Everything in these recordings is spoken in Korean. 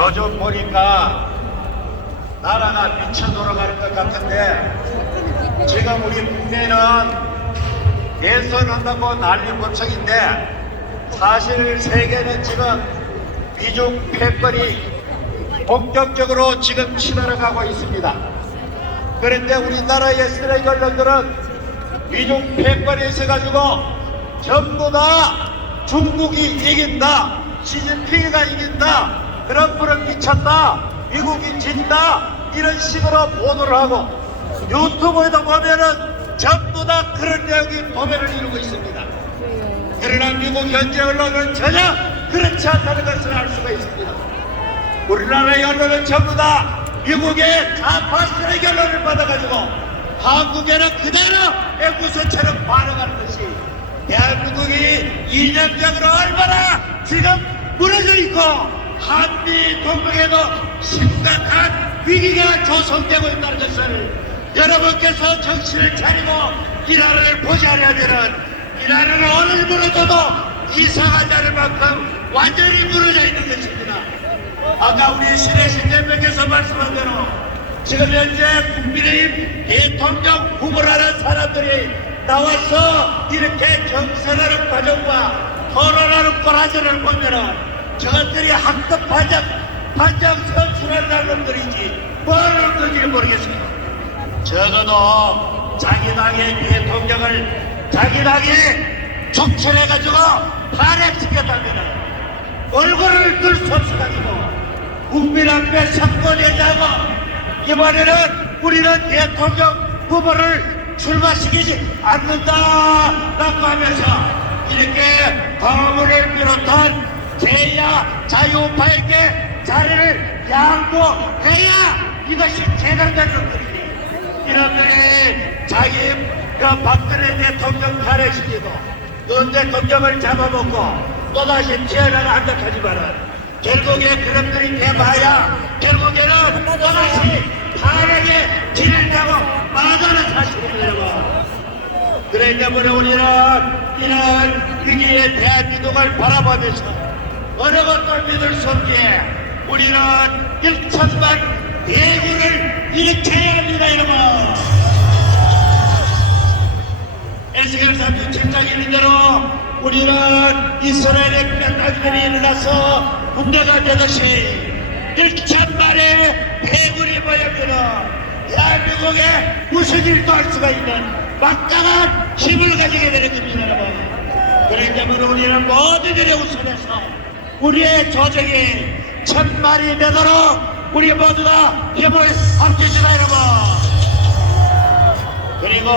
요즘 보니까 나라가 미쳐 돌아가는 것 같은데 지금 우리 국내는 대선한다고 난리법석인데 사실 세계는 지금 미중 패권이 본격적으로 지금 치달아가고 있습니다. 그런데 우리나라의 쓰레기 언론들은 미중 패권이 있어가지고 전부 다 중국이 이긴다, 시진핑이가 이긴다, 트럼프는 미쳤다, 미국이 진다, 이런 식으로 보도를 하고 유튜브에도 보면은 전부 다 그런 내용이 도배를 이루고 있습니다. 그러나 미국 현재 언론은 전혀 그렇지 않다는 것을 알 수가 있습니다. 우리나라의 언론은 전부 다 미국의 좌파 쓰레기 언론을 받아가지고 한국에는 그대로 앵무새처럼 반응하는 것이 대한민국이 이념적으로 얼마나 지금 무너져 있고 한미 동맹에도 심각한 위기가 조성되고 있다는 것을 여러분께서 정신을 차리고 이 나라를 보자려면은 이 나라는 오늘 무너져도 이상하지 않을 만큼 완전히 무너져 있는 것입니다. 아까 우리 신혜신 대표께서 말씀한 대로 지금 현재 국민의힘 대통령 후보라는 사람들이 나와서 이렇게 경선하는 과정과 토론하는 과정을 보면은 저것들이 학급 반장 선출하는 놈들이지 뭐 하는 건지 모르겠습니다. 적어도 자기 당의 대통령을 자기 당이 축출해가지고 탄핵시켰다면은 얼굴을 들 수 없어가지고 국민 앞에 선거내자고 이번에는 우리는 대통령 후보를 출마시키지 않는다라고 하면서 이렇게 광화문을 비롯한 제야 자유파에게 자리를 양보해야 이것이 제대로 된 것들이니 이놈들이 자기 박근혜 대통령 탄핵시키고 윤 대통령을 잡아먹고 또다시 태어나는 한적하지만은 결국에 그놈들이 돼봐야 결국에는 또다시 탄핵에 길을 타고 마다는 사실입니다. 여러분. 그렇기 때문에 우리는 이런 위기의 대한민국을 바라보면서 어느 것도 믿을 수 없기에 우리는 1천만 대군을 일으켜야 합니다. 여러분. 에스겔 3주 7장 있는 대로 우리는 이스라엘의 뼈다귀들이 일어나서 군대가 되듯이 1천만의 대군이 모여면 대한민국에 무슨 일도 할 수가 있는 막강한 힘을 가지게 되는 겁니다. 여러분. 그렇기 때문에 우리는 모두들의 우선에서 우리의 조직이 1000만이 되도록 우리 모두 다 힘을 합치시다 여러분. 그리고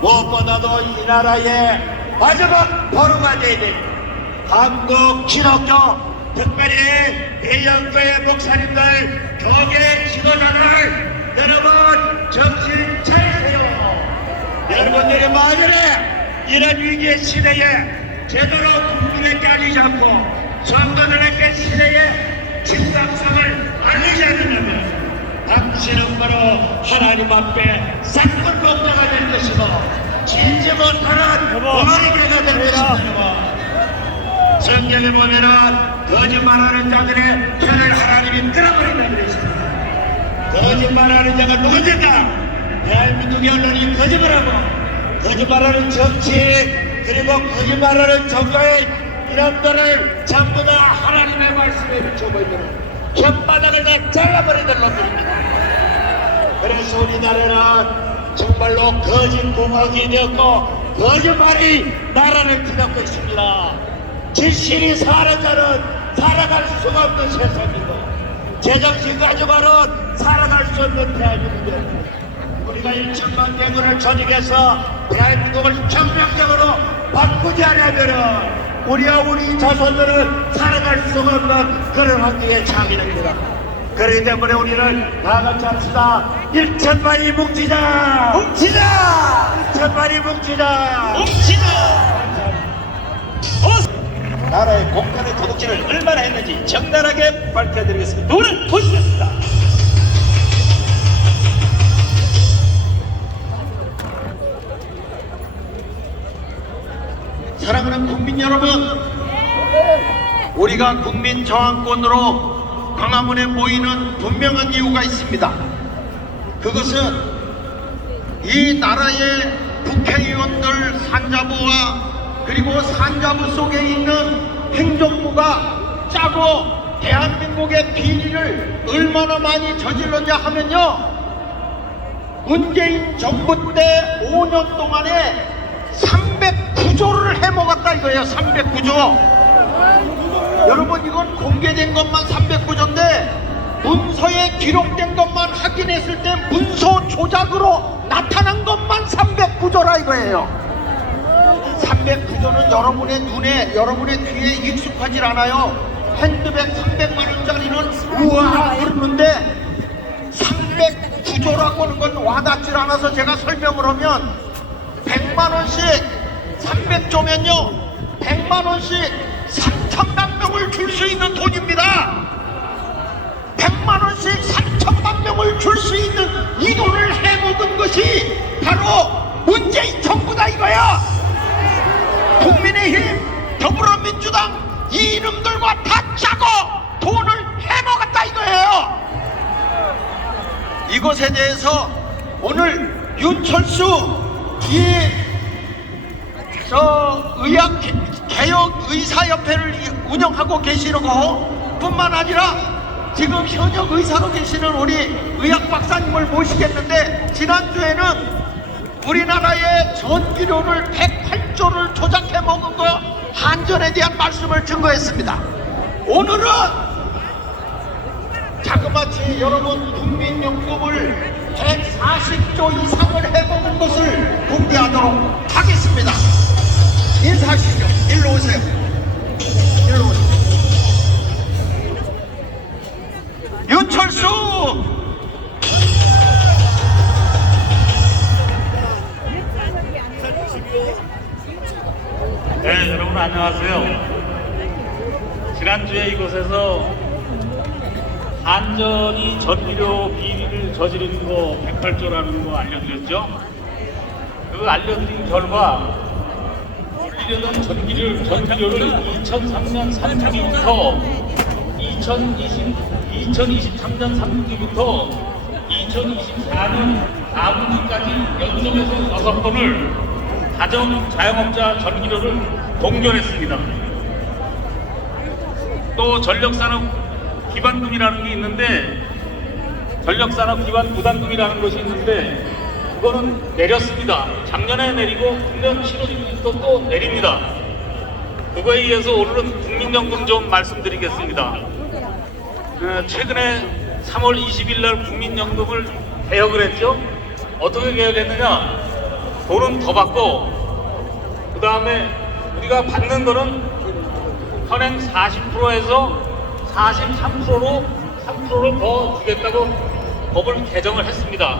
무엇보다도 이 나라의 마지막 보루가 되어야 될 한국 기독교 특별히 대형교회 목사님들 교계 지도자들 여러분 정신 차리세요. 여러분들이 만일에 이런 위기의 시대에 제대로 국민에게 알리지 않고 성도들에게 시대의 심각성을 알리지 않으려면 당신은 바로 하나님 앞에 싹군 목자가 될 것이고 진지 못하는 어머니개가 될 것입니다. 성경에 보면은 거짓말하는 자들의 편을 하나님이 끌어버린다 그랬습니다. 거짓말하는 자가 누구인가? 대한민국의 언론이 거짓말하고 거짓말하는 정치 그리고 거짓말하는 종교의 이놈들을 전부 다 하나님의 말씀에 비춰보이면 혓바닥을 다 잘라버리는 놈들입니다. 그래서 우리나라는 정말로 거짓공학이 되었고 거짓말이 나라를 뒤덮고 있습니다. 진실이 사는 자는 살아갈 수가 없는 세상이고 제정신 가지고는 살아갈 수 없는 대한민국입니다. 우리가 1천만 대군을 조직해서 대한민국을 혁명적으로 바꾸지 않으면 우리와 우리 자손들은 살아갈 수가 없는 그런 환경에 처하게 됩니다. 그렇기 때문에 우리는 다 같이 합시다. 1천만이 뭉치자! 뭉치자! 1천만이 뭉치자! 뭉치자! 나라의 공간의 도둑질을 얼마나 했는지 적나라하게 밝혀드리겠습니다. 오늘 보시겠습니다. 사랑하는 국민 여러분, 우리가 국민 저항권으로 광화문에 모이는 분명한 이유가 있습니다. 그것은 이 나라의 국회의원들 산자부와 그리고 산자부 속에 있는 행정부가 짜고 대한민국의 비리를 얼마나 많이 저질렀냐 하면요, 문재인 정부 때 5년 동안에 309조를 해먹었다 이거예요. 309조. 여러분, 이건 공개된 것만 309조인데 문서에 기록된 것만 확인했을 때 문서 조작으로 나타난 것만 309조라 이거예요. 309조는 여러분의 눈에, 여러분의 귀에 익숙하질 않아요. 핸드백 300만원짜리는 우와 그러는데 309조라고 하는 건 와닿질 않아서 제가 설명을 하면 100만원씩 300조면요 100만원씩 3천만 명을 줄 수 있는 돈입니다. 100만원씩 3천만 명을 줄 수 있는 이 돈을 해먹은 것이 바로 문재인 정부다 이거야. 국민의힘, 더불어민주당 이 이놈들과 다 짜고 돈을 해먹었다 이거예요. 이것에 대해서 오늘 윤철수 의학개혁의사협회를 운영하고 계시는 거 뿐만 아니라 지금 현역 의사로 계시는 우리 의학 박사님을 모시겠는데, 지난주에는 우리나라의 전기료를 108조를 조작해 먹은 거 한전에 대한 말씀을 증거했습니다. 오늘은 자그마치 여러분 국민연금을 140조 이상을 해먹은 것을 공개하도록 하겠습니다. 인사하시죠. 일로 오세요. 일로 오세요. 윤철수! 네, 여러분 안녕하세요. 지난주에 이곳에서 한전이 전기료 비리를 저지른 거 108조라는 거 알려드렸죠? 그 알려드린 결과 올리려던 전기료를 2003년 3분기부터 2023년 3분기부터 2024년 4분기까지 연속해서 6번을 가정 자영업자 전기료를 동결했습니다. 또 전력산업 기반금이라는 게 있는데, 전력산업 기반 부담금이라는 것이 있는데 그거는 내렸습니다. 작년에 내리고 금년 7월부터 또 내립니다. 그거에 의해서 오늘은 국민연금 좀 말씀드리겠습니다. 최근에 3월 20일 날 국민연금을 개혁을 했죠. 어떻게 개혁했느냐, 돈은 더 받고 그 다음에 우리가 받는 거는 현행 40%에서 43%로 3%를 더 주겠다고 법을 개정을 했습니다.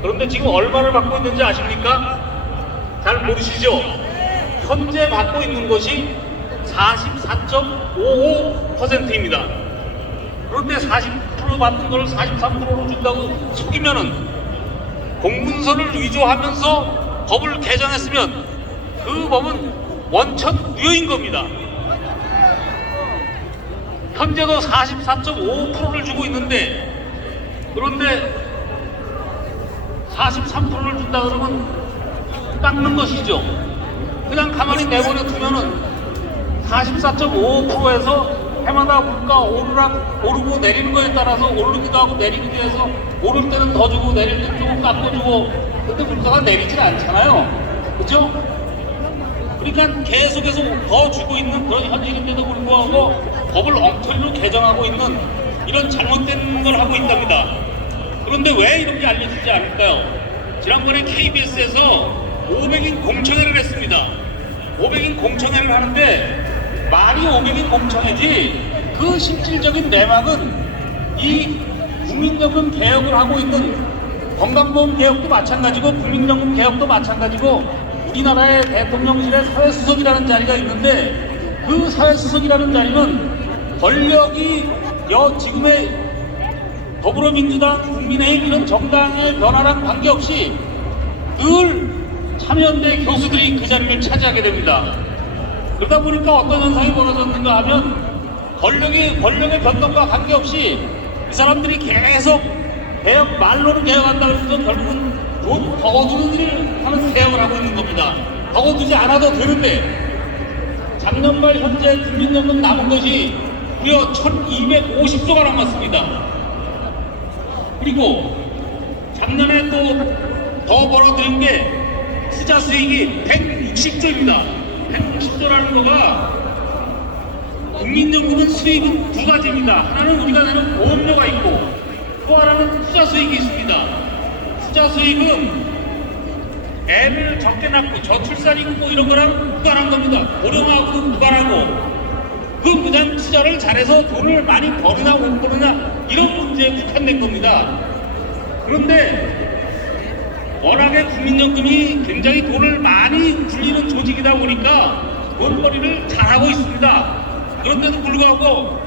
그런데 지금 얼마를 받고 있는지 아십니까? 잘 모르시죠? 현재 받고 있는 것이 44.55%입니다. 그런데 40% 받는 걸 43%로 준다고 속이면은, 공문서를 위조하면서 법을 개정했으면 그 법은 원천 무효인 겁니다. 현재도 44.55%를 주고 있는데, 그런데 43%를 준다 그러면 깎는 것이죠. 그냥 가만히 내버려 두면은 44.55%에서 해마다 물가 오르고 내리는 거에 따라서 오르기도 하고 내리기도 해서, 오를 때는 더 주고 내릴 때는 조금 깎아주고, 근데 물가가 내리질 않잖아요. 그죠? 그러니까 계속해서 더 주고 있는 그런 현실인데도 불구하고 법을 엉터리로 개정하고 있는 이런 잘못된 걸 하고 있답니다. 그런데 왜 이런 게 알려지지 않을까요? 지난번에 KBS에서 500인 공청회를 했습니다. 500인 공청회를 하는데 말이 500인 공청회지, 그 실질적인 내막은 이 국민연금 개혁을 하고 있는 건강보험 개혁도 마찬가지고 국민연금 개혁도 마찬가지고, 우리나라의 대통령실의 사회수석이라는 자리가 있는데, 그 사회수석이라는 자리는 권력이 지금의 더불어민주당, 국민의힘 이런 정당의 변화랑 관계없이 늘 참여연대 교수들이 그 자리를 차지하게 됩니다. 그러다 보니까 어떤 현상이 벌어졌는가 하면, 권력의 변동과 관계없이 이 사람들이 계속 개혁, 말로는 개혁한다 그러면서 결국은 돈 더 주는 일을 하는 개혁을 하고 있는 겁니다. 더 주지 않아도 되는데 작년 말 현재 국민연금 남은 것이 무려 1250조가 남았습니다. 그리고 작년에 또 더 벌어들인 게 투자 수익이 160조입니다. 160조라는 거가 국민연금은 수익은 두 가지입니다. 하나는 우리가 내는 보험료가 있고 또 하나는 투자 수익이 있습니다. 투자 수익은 애를 적게 낳고 저출산이고 뭐 이런 거랑 무관한 겁니다. 고령하고도 무관하고 그 그냥 투자를 잘해서 돈을 많이 버느냐 못 버느냐 이런 문제에 국한된 겁니다. 그런데 워낙에 국민연금이 굉장히 돈을 많이 굴리는 조직이다 보니까 돈벌이를 잘하고 있습니다. 그런데도 불구하고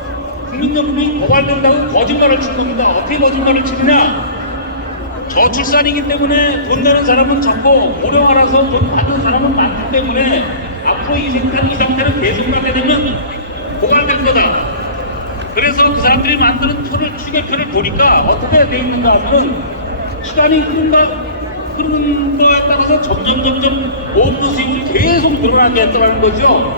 국민연금이 고갈된다고 거짓말을 친 겁니다. 어떻게 거짓말을 치느냐? 저출산이기 때문에 돈 내는 사람은 적고 고령화라서 돈 받는 사람은 많기 때문에 앞으로 이 상태를 계속 가게 되면 고갈될 거다. 그래서 그 사람들이 만드는 표를 추계표를 보니까 어떻게 돼 있는가 하면 시간이 흐르는 거에 따라서 점점 보험료 수익이 계속 늘어나게 했다는 거죠.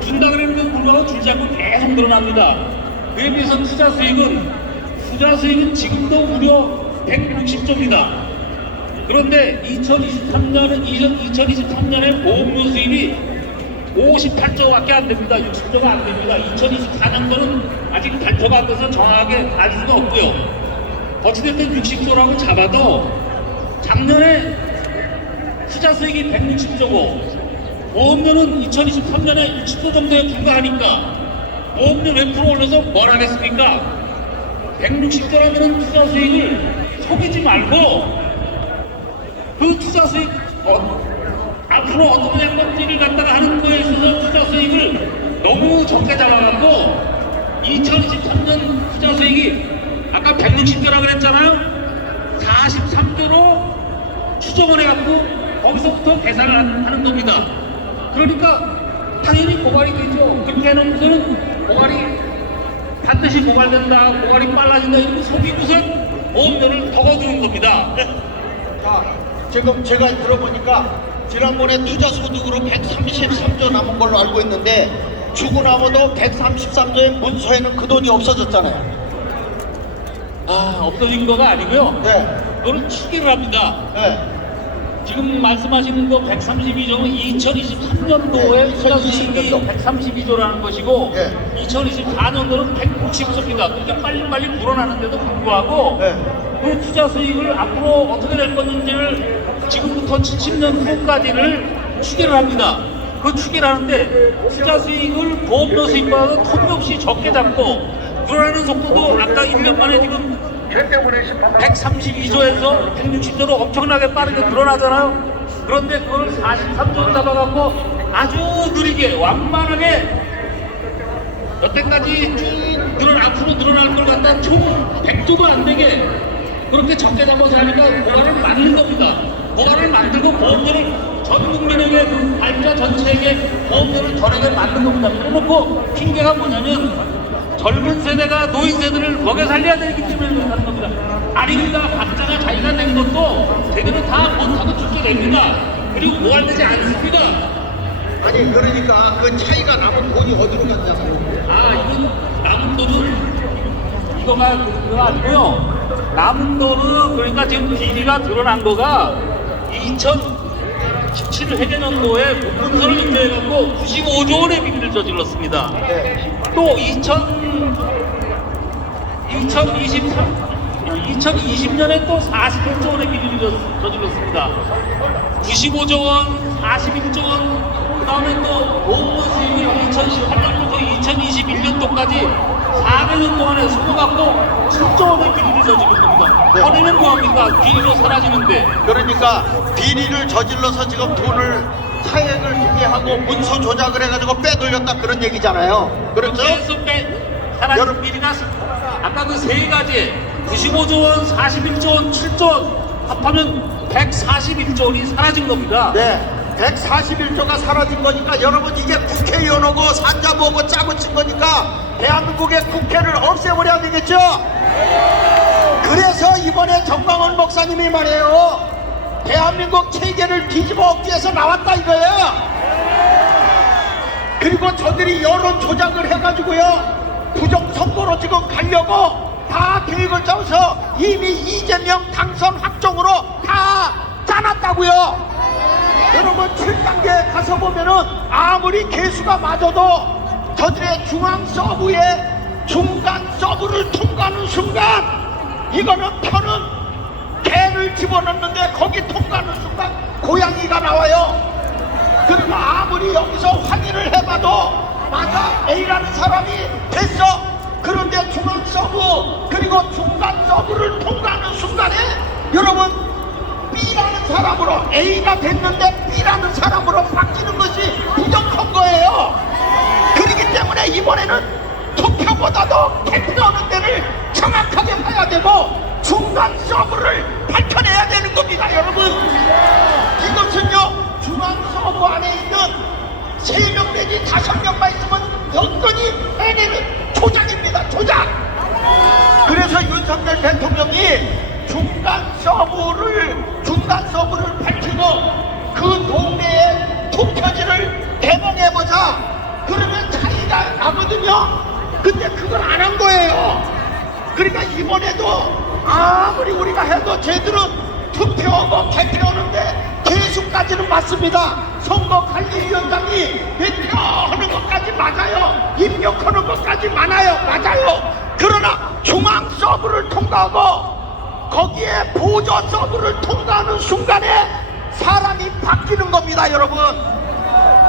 준다 그랬는데 불구하고 줄지 않고 계속 늘어납니다. 그에 비해서 투자 수익은 지금도 무려 160조입니다. 그런데 2023년에 보험료 수입이 58조밖에 안 됩니다. 60조가 안 됩니다. 2024년도는 아직 발표가 안 돼서 정확하게 알 수가 없고요. 어찌됐든 60조라고 잡아도 작년에 투자 수익이 160조고 보험료는 2023년에 60조 정도에 불과하니까 보험료 몇 프로 올려서 뭘 하겠습니까? 160조라면 투자 수익을 속이지 말고 그 투자 수익 앞으로 어떤 양반들을 갖다가 하는 거에 있어서 투자 수익을 너무 적게 잡아갖고 2023년 투자 수익이 아까 160조라고 그랬잖아요. 43조로 추정을 해갖고 거기서부터 계산을 하는 겁니다. 그러니까 당연히 고갈이 되죠. 그렇게 해놓고서는 고갈이 반드시 고갈된다, 고갈이 빨라진다 이렇게 속이고선 보험료를 더 거두는 겁니다. 자, 지금 제가 들어보니까 지난번에 투자소득으로 133조 남은 걸로 알고 있는데 주고 나서도 133조의 문서에는 그 돈이 없어졌잖아요. 없어진 거가 아니고요. 네. 그거는 추계를 합니다. 네. 지금 말씀하시는 거 132조는 2023년도에 투자 수익이 132조라는 것이고 네. 2024년도는 160조입니다. 그렇게 빨리빨리 불어나는데도 불구하고 네. 그 투자 수익을 앞으로 어떻게 될 건지를 지금부터 70년 후까지를 추계를 합니다. 그 추계를 하는데 투자 수익을 보험료 수익보다도 턱없이 적게 잡고 늘어나는 속도도 아까 1년 만에 지금 132조에서 160조로 엄청나게 빠르게 늘어나잖아요. 그런데 그걸 43조로 잡아갖고 아주 느리게 완만하게 여태까지 쭉 앞으로 늘어날 걸 갖다 총 100조도 안 되게 그렇게 적게 잡아서 하니까 고갈을 만든 겁니다. 고갈을 만들고 보험료를 전 국민에게 그 발자 전체에게 보험료를 더 내게 만든 겁니다. 그래놓고 핑계가 뭐냐면 젊은 세대가 노인 세대를 먹여 살려야 되기 때문에 그렇다는 겁니다. 아닙니다. 각자가 자기가 낸 것도 제대로 다 못하고 죽게 됩니다. 그리고 고갈되지 않습니다. 아니 그러니까 그 차이가 남은 돈이 어디로 갔냐고. 이건 남은 돈은 이거가 그거 아니고요. 남은 돈은 그러니까 지금 비리가 드러난 거가 2017 회계년도에 문서를 인쇄해갖고 95조 원의 비리를 저질렀습니다. 네. 또 2020년에 또 41조 원의 비리를 저질렀습니다. 95조 원, 41조 원, 그 다음에 또 보험료 수익이 2018년부터 2021년도까지 4개년 동안에 숨어갖고 7조 원의 비리를 저지른 겁니다. 네. 허리는 뭐합니까? 비리로 사라지는데. 그러니까 비리를 저질러서 지금 돈을 차액을 주게 하고 문서 조작을 해가지고 빼돌렸다 그런 얘기잖아요. 그렇죠? 그래서 사라진 여러분. 비리가 아까 그 세 가지 95조 원, 41조 원, 7조 원 합하면 141조 원이 사라진 겁니다. 네. 141조가 사라진 거니까 여러분 이게 국회의원하고 산자부하고 짜고 친 거니까 대한민국의 국회를 없애버려야 되겠죠? 그래서 이번에 정광훈 목사님이 말해요. 대한민국 체계를 뒤집어 엎기 위해서 나왔다 이거예요. 그리고 저들이 여론 조작을 해가지고요, 부정선거로 지금 가려고 다 계획을 짜서 이미 이재명 당선 확정으로 다 짜놨다고요. 여러분 7단계에 가서 보면은 아무리 개수가 맞아도 저들의 중앙 서브에 중간 서브를 통과하는 순간 이거는 표는 개를 집어넣는데 거기 통과하는 순간 고양이가 나와요. 그리고 아무리 여기서 확인을 해봐도 맞아 A라는 사람이 됐어. 그런데 중앙 서브 그리고 중간 서브를 통과하는 순간에 여러분 B라는 사람으로 A가 됐는데 B라는 사람으로 바뀌는 것이 부정선거예요. 그렇기 때문에 이번에는 투표보다도 개표하는 데를 정확하게 봐야 되고 중간 서브를 밝혀내야 되는 겁니다. 여러분 이것은요 중앙 서브 안에 있는 3명 내지 5명만 있으면 여건이 해내는 조작입니다. 조작. 그래서 윤석열 대통령이 중간 서브를 밝히고 그 동네의 투표지를 개봉해보자. 그러면 차이가 나거든요. 근데 그걸 안 한 거예요. 그러니까 이번에도 아무리 우리가 해도 쟤들은 투표하고 개표하는데 개수까지는 맞습니다. 선거관리위원장이 개표하는 것까지 맞아요. 입력하는 것까지 맞아요. 그러나 중앙 서브를 통과하고 거기에 보조 서브를 통과하는 순간에 사람이 바뀌는 겁니다. 여러분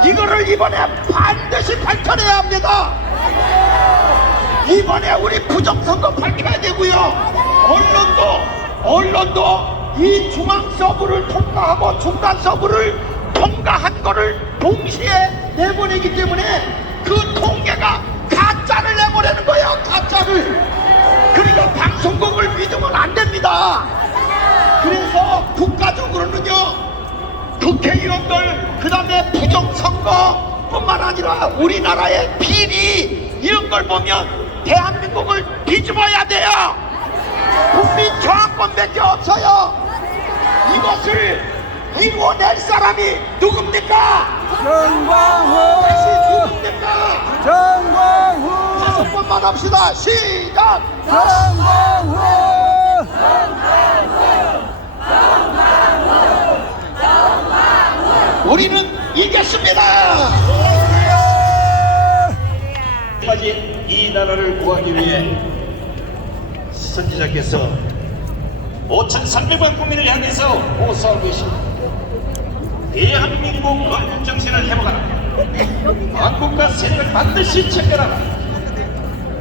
이거를 이번에 반드시 밝혀내야 합니다. 이번에 우리 부정선거 밝혀야 되고요. 언론도 이 중앙 서브를 통과하고 중간 서브를 통과한 거를 동시에 내보내기 때문에 그 통계가 가짜를 내보내는 거예요. 가짜를. 그러니까 방송국을 믿으면 안 됩니다. 그래서 국가적으로는요 국회의원들 그 다음에 부정선거 뿐만 아니라 우리나라의 비리 이런 걸 보면 대한민국을 뒤집어야 돼요. 국민 저항권밖에 없어요. 이것을 이뤄낼 사람이 누굽니까? 정광훈! 다시 누굽니까? 정광훈! 5번만 합시다. 시작! 정광훈! 우리는 이겼습니다. 빠진 이 나라를 구하기 위해 선지자께서 5,300만 국민을 향해서 호소하고 계십니다. 대한민국 건국 정신을 회복하라. 한국과 세력을 반드시 체결하라.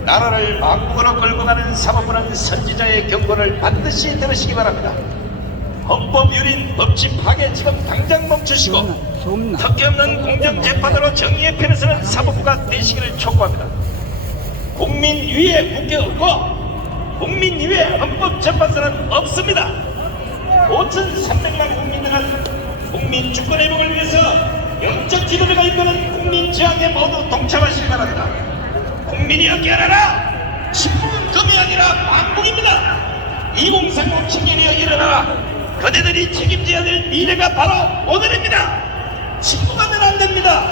나라를 망국으로 끌고 가는 사법부는 선지자의 경고를 반드시 들으시기 바랍니다. 헌법유린 법치 파괴 지금 당장 멈추시고 특혜 없는 공정재판으로 정의의 편에 서는 사법부가 되시기를 촉구합니다. 국민 위에 국회 없고 국민 위에 헌법재판소는 없습니다. 5,300만 국민들은 국민 주권 회복을 위해서 영적 지도자가 이끄는 국민 저항에 모두 동참하시기 바랍니다. 국민이 깨어나라. 침묵은 금이 아니라 망국입니다. 2030 청년이여 일어나라. 그대들이 책임져야 될 미래가 바로 오늘입니다. 침묵하면 안 됩니다.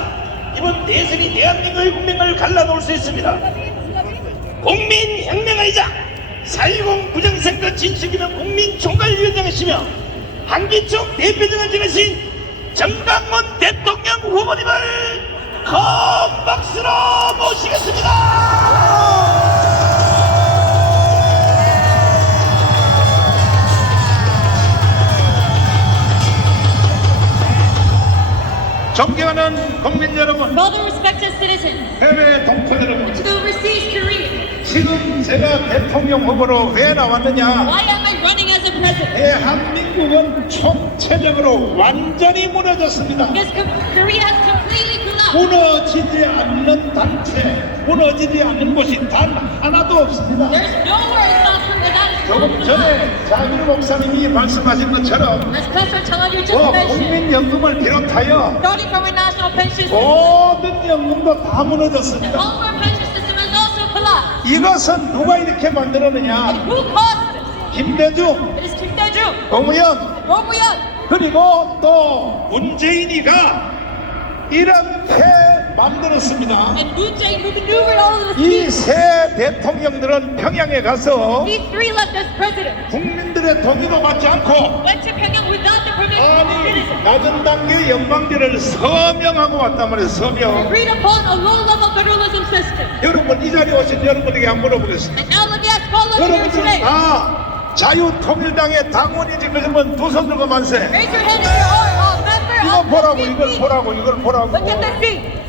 이번 대선이 대한민국의 국민을 갈라놓을 수 있습니다. 국민혁명의자 4.10 부정선거 진실기는 국민총괄위원장이시며 한기총 대표장을 지내신 정광훈 대통령 후보님을 큰 박수로 모시겠습니다. 존경하는 국민 여러분, All respected citizens, 해외 동포 여러분, to the overseas Koreans, 지금 제가 대통령 후보로 왜 나왔느냐? why am I running as a president? 대한민국은 총체적으로 완전히 무너졌습니다. Because Korea has completely collapsed. 무너지지 않는 단체, 무너지지 않는 곳이 단 하나도 없습니다. There's nowhere it's not from that is 조금 전에 자유로 목사님이 말씀하신 것처럼 as Pastor Chalaju just mentioned, 국민연금을 비롯하여 starting from our national pension system, 모든 연금도 다 and 무너졌습니다. all of our pension system is also 이것은 누가 이렇게 만들었느냐? Who caused this? 김대중, It is Kim Dae-jung, 노무현, Roh Moo-hyun, 그리고 또 문재인이가 이렇게 만들었습니다. and Moon Jae-in who maneuvered all of this. 이 세 대통령들은 평양에 가서 These three left as president 국민들의 동의도 받지 않고 went to Pyongyang without the permission of the 아니 citizens. 낮은 단계 연방제를 서명하고 왔단 말이에요. 서명. Agreed upon a low-level federalism system. 여러분 이 자리에 오신 여러분에게 한번 물어보겠습니다. And now let me ask all of you here 여러분들 today. 다 자유통일당의 당원이지 그러면 두 손 들고 만세. Raise your hand if you are a member 이거 of 보라고 the 이걸 PPP. 보라고 이걸 보라고. Look at this beat.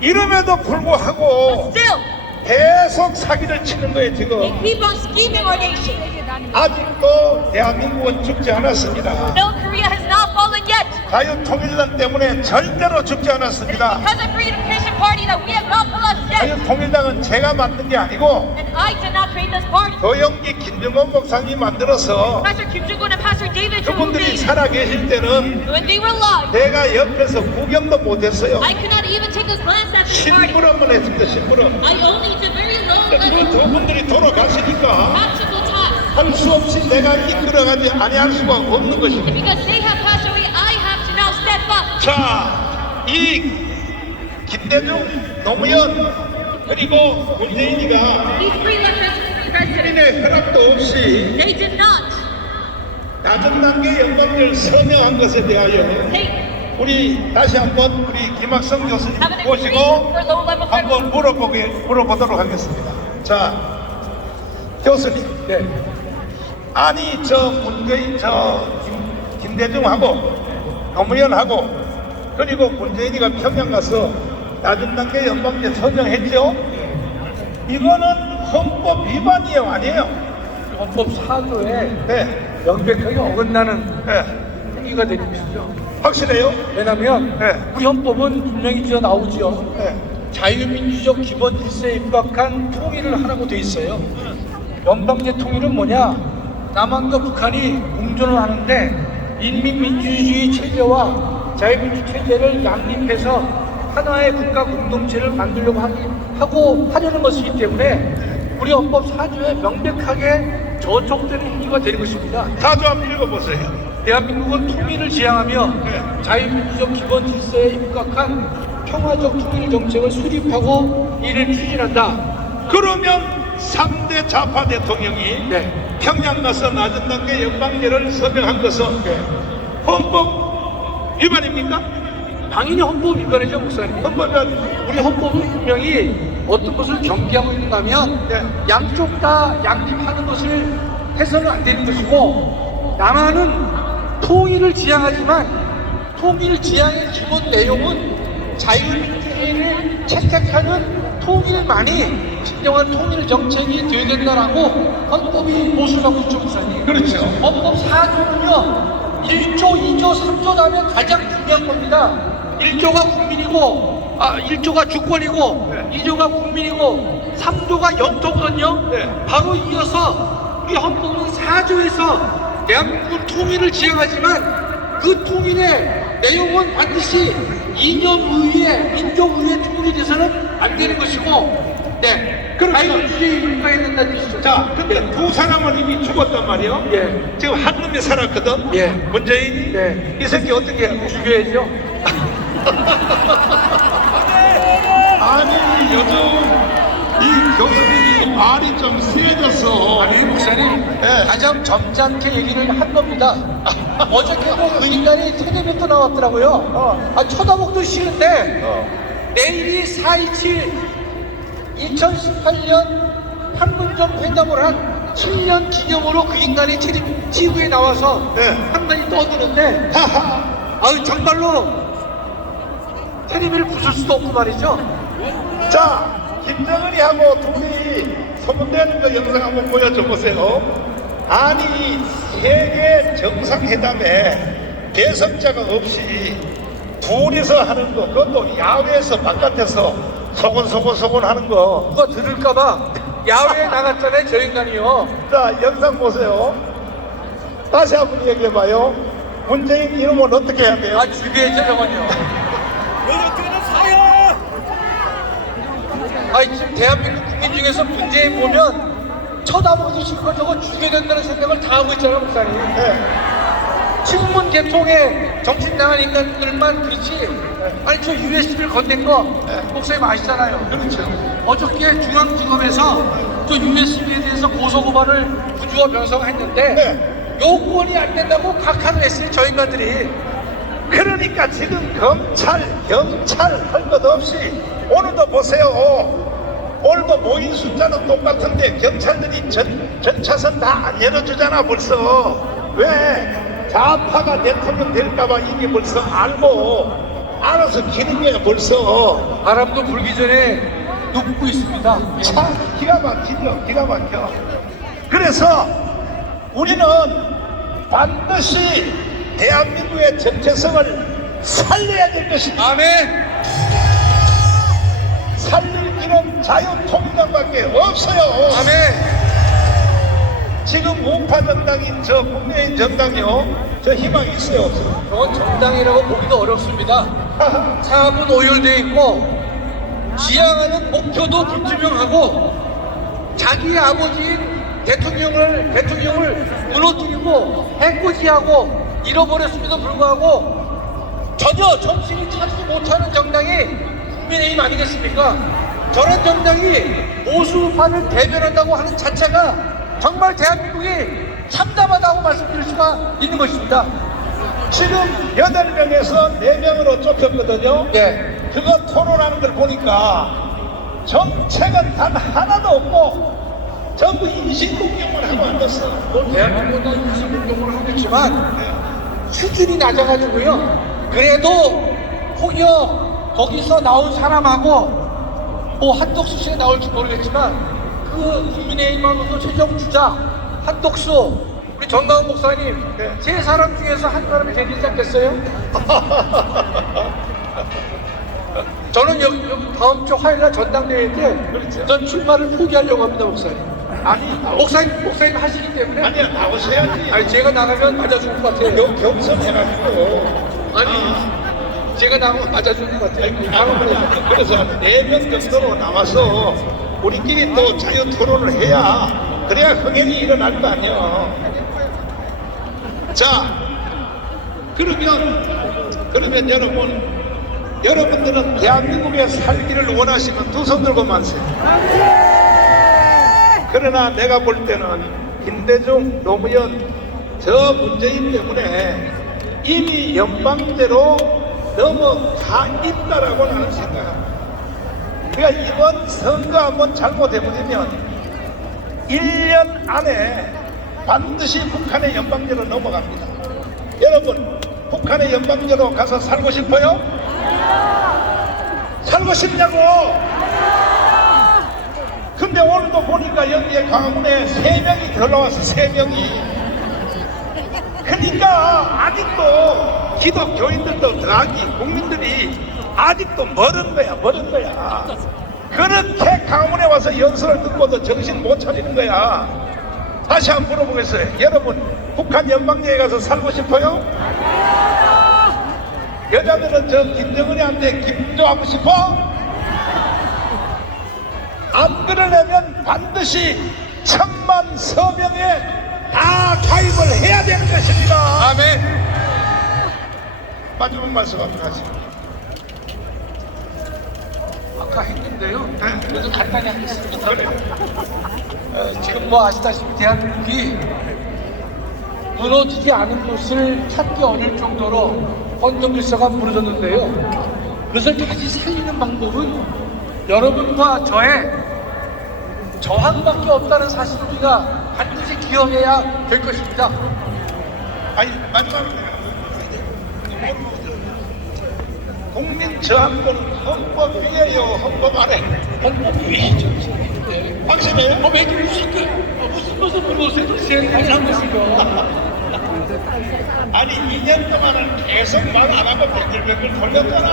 이름에도 불구하고 Still, 계속 사기를 치는 거예요 지금. they keep on scheming our nation. 아직도 대한민국은 죽지 않았습니다. No, Korea has not fallen yet. 자유통일당 때문에 절대로 죽지 않았습니다. Because of Freedom Christian Party that we have not collapsed yet. 자유통일당은 제가 만든 게 아니고 And I did not create this party. 도영기 김정은 목사님이 만들어서 Pastor Kim Jong-un and Pastor David Chung 그분들이 살아계실 때는 when they were alive, 내가 옆에서 구경도 못했어요. I could not even take a glance at this party. 심부름만 했습니다. 심부름. I only did very low 그 level 두 분들이 돌아가시니까 practical tasks. 할 수 없이 내가 이끌어가지 아니할 수가 없는 것입니다. Because they have passed away, I have to now step up. 자, 이 김대중, 노무현 그리고 문재인이가 These three left presidents, 국민의 허락도 없이 they did not 낮은 단계 연방제를 서명한 것에 대하여 take 우리 다시 한번 우리 김학성 교수님 have an 모시고 agreement for low level 한번 federalism. 물어보도록 하겠습니다. 자, 교수님. 네. 아니 저 문재인 김대중하고 노무현하고 그리고 문재인이가 평양 가서 낮은 단계 연방제 서명했죠. 이거는 헌법 위반이에요, 아니에요? 헌법 4조에 네, 명백하게 어긋나는 네. 행위가 되는 것이죠. 확실해요? 왜냐하면 네. 우리 헌법은 분명히 지어 나오죠. 네. 자유민주적 기본 질서에 입각한 통일을 하라고 돼 있어요. 연방제 통일은 뭐냐? 남한과 북한이 공존을 하는데 인민민주주의 체제와 자유민주 체제를 양립해서 하나의 국가 공동체를 만들려고 하려는 것이기 때문에 우리 헌법 4조에 명백하게 저촉되는 행위가 되는 것입니다. 사조 한번 읽어보세요. 대한민국은 통일을 지향하며 자유민주적 기본 질서에 입각한 평화적 통일 정책을 수립하고 이를 추진한다. 그러면 3대 좌파 대통령이 네. 평양 가서 낮은 단계 연방제를 서명한 것은 헌법 위반입니까? 당연히 헌법 위반이죠, 목사님. 헌법 위반. 우리 헌법은 분명히 어떤 것을 경계하고 있는가 하면 네. 양쪽 다 양립하는 것을 해서는 안 되는 것이고 남한은 통일을 지향하지만 통일 지향의 기본 내용은 자유민주주의를 채택하는 통일만이 진정한 통일 정책이 되어야 된다라고 헌법이 모습을 하고 있죠, 목사님. 그렇죠. 헌법 4조는요 1조, 2조, 3조 다음에 가장 중요한 겁니다. 1조가 국민이고 1조가 주권이고 2조가 국민이고 3조가 영토거든요. 네. 바로 이어서 우리 헌법은 4조에서 대한민국 통일을 지향하지만 그 통일의 내용은 반드시 이념의회, 민족의회 통일이 돼서는 안 되는 것이고 자유민주주의 국가에 된다는 뜻이죠. 자, 근데 두 사람은 이미 죽었단 말이에요. 예. 지금 한 놈이 살았거든. 예. 문재인이. 네. 이 새끼 어떻게 해요? 죽여야죠. 아니 요즘 이 교수님이 말이 좀 세져서 아니 목사님 네. 가장 점잖게 얘기를 한 겁니다. 어저께 그 인간이 텔레비전 또 나왔더라고요. 쳐다보기도 싫은데 내일이 4.27 2018년 판문점 회담을 한 7년 기념으로 그 인간이 TV에 나와서 네. 한마디 떠드는데 아유 정말로 텔레비를 부술 수도 없고 말이죠. 자, 김정은이하고 둘이 소문되는 그 영상 한번 보여줘 보세요. 아니 세계 정상회담에 배석자가 없이 둘이서 하는 거, 그것도 야외에서 바깥에서 소곤소곤 하는 거. 누가 들을까봐 야외에 나갔잖아요, 저 인간이요. 자, 영상 보세요. 다시 한번 얘기해봐요. 문재인 이름은 어떻게 해야 돼요? 죽여야죠, 저건요. 아니 지금 대한민국 국민 중에서 문재인 보면 쳐다보기도 싫고 저거 죽여야 된다는 생각을 다 하고 있잖아요, 목사님. 네. 친문 계통에 정신 나간 인간들만 그렇지. 아니 저 USB를 건넨 거 목사님 아시잖아요. 그렇죠. 어저께 중앙지검에서 저 USB에 대해서 고소고발을 구주와 변성했는데 네. 요건이 안 된다고 각하를 했어요, 저 인간들이. 그러니까 지금 검찰, 경찰 할 것 없이 오늘도 보세요. 오늘도 모인 숫자는 똑같은데 경찰들이 전차선 다 안 열어주잖아 벌써. 왜? 좌파가 대통령 될까봐 이게 벌써 알아서 기는 거야 벌써. 바람도 불기 전에 눕고 있습니다. 참 기가 막히죠. 기가 막혀. 그래서 우리는 반드시 대한민국의 정체성을 살려야 될 것입니다. 아멘. 살릴 길은 자유통일당밖에 없어요. 아멘. 지금 우파 정당인 저 국민의힘 정당요, 저 희망이 있어요, 없어요? 저건 정당이라고 보기도 어렵습니다. 사업은 오열되어 있고 지향하는 목표도 불투명하고 자기의 아버지인 대통령을 무너뜨리고 해코지하고 잃어버렸음에도 불구하고 전혀 정신을 차리지 못하는 정당이 국민의힘 아니겠습니까? 저런 정당이 보수파를 대변한다고 하는 자체가 정말 대한민국이 참담하다고 말씀드릴 수가 있는 것입니다. 지금 8명에서 4명으로 좁혔거든요. 네. 그거 토론하는 걸 보니까 정책은 단 하나도 없고 전부 인신공격만 하고 앉았어. 대한민국은 인신공격을 하겠지만 수준이 낮아가지고요. 그래도 혹여 거기서 나온 사람하고 뭐 한덕수 씨가 나올지 모르겠지만 그 국민의힘하고도 최종 주자 한덕수 우리 정가은 목사님 세 사람 중에서 한 사람이 되지 않겠어요? 저는 여기 다음 주 화요일날 전당대회 때 전 출마를 포기하려고 합니다, 목사님. 아니, 목사님 하시기 때문에. 아니야, 나오셔야지. 아니 제가 나가면 맞아줄 것 같아요. 겸손해가지고. 아니 제가 나가면 맞아줄 것 같아요. 그래서 4명 정도로 나와서 우리끼리 또 자유 토론을 해야 그래야 흥행이 일어날 거 아니야. 자, 그러면 여러분들은 대한민국에 살기를 원하시면 두 손 들고 만세요. 그러나 내가 볼 때는 김대중, 노무현, 저 문재인 때문에 이미 연방제로 넘어가 있다라고 나는 생각합니다. 그러니까 이번 선거 한번 잘못해버리면 1년 안에 반드시 북한의 연방제로 넘어갑니다. 여러분, 북한의 연방제로 가서 살고 싶어요? 살고 싶냐고! 근데 오늘도 보니까 여기에 광화문에 3명이 들어와서 3명이. 그러니까 아직도 기독교인들도 더하기 국민들이 아직도 멀은 거야. 그렇게 강원에 와서 연설을 듣고도 정신 못 차리는 거야. 다시 한번 물어보겠어요. 여러분, 북한 연방제에 가서 살고 싶어요? 여자들은 저 김정은이한테 김조하고 싶어? 안 그러려면 반드시 1000만 서명에 다 가입을 해야 되는 것입니다. 아멘. 마지막 말씀 한번 하시죠. 아까 했는데요. 그래도 간단히 하겠습니다. 지금 뭐 아시다시피 대한민국이 무너지지 않은 곳을 찾기 어려울 정도로 헌정질서가 무너졌는데요. 그것을 다시 살리는 방법은 여러분과 저의 저항밖에 없다는 사실을 우리가 반드시 기억해야 될 것입니다. 아니, 마지막으로 국민 저항권은 헌법 위에요, 헌법 아래. 헌법 위죠. 확실해요? 법에 무슨 것을 물어보세요? 당연한 것이죠. 아니 2년 동안은 계속 말 안 하고 뱅글뱅글 돌렸잖아.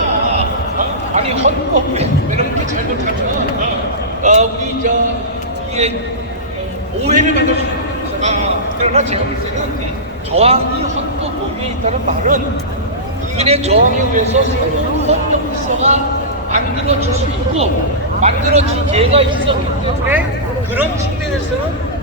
아니 헌법이 이렇게 잘못하면 우리 이게 오해를 받을 수 있습니다. 그러나 제가 볼 때는 저항이 헌법 범위에 있다는 말은 국민의 저항에 의해서 새로운 헌정 질서가 만들어질 수 있고 만들어질 기회가 있었기 때문에 그런 측면에서는